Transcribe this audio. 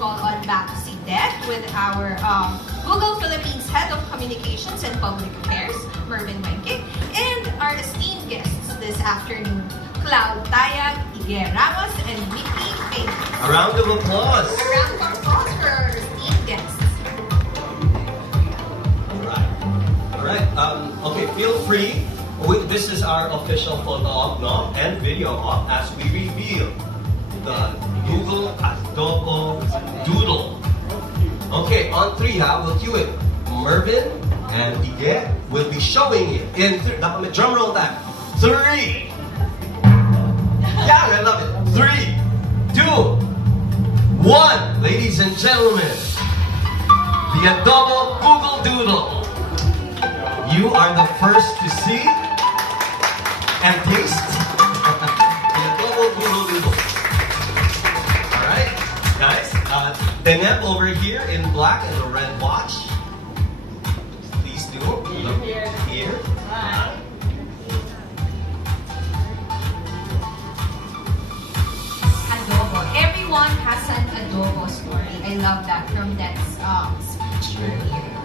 call on back si Dech with our Google Philippines Head of Communications and Public Affairs, Mervin Wenke, and our esteemed guests this afternoon, Cloud Tayag, Ige Ramos, and Mickey Payne. A round of applause. A round of applause for our esteemed guests. All right. Okay, feel free. This is our official photo op, no? And video op as we reveal the Google Adobo Doodle. Okay, on 3, we'll cue it. Mervin and Ige will be showing it in drum roll time. 3. Yeah, I love it. 3, 2, 1. Ladies and gentlemen, the Adobo Google Doodle. You are the first to see and taste the Adobo Google Doodle. Alright, guys. Deneb over here in black and the red watch. Please do. Look here. Adobo. Everyone has an adobo story. I love that from that speech earlier.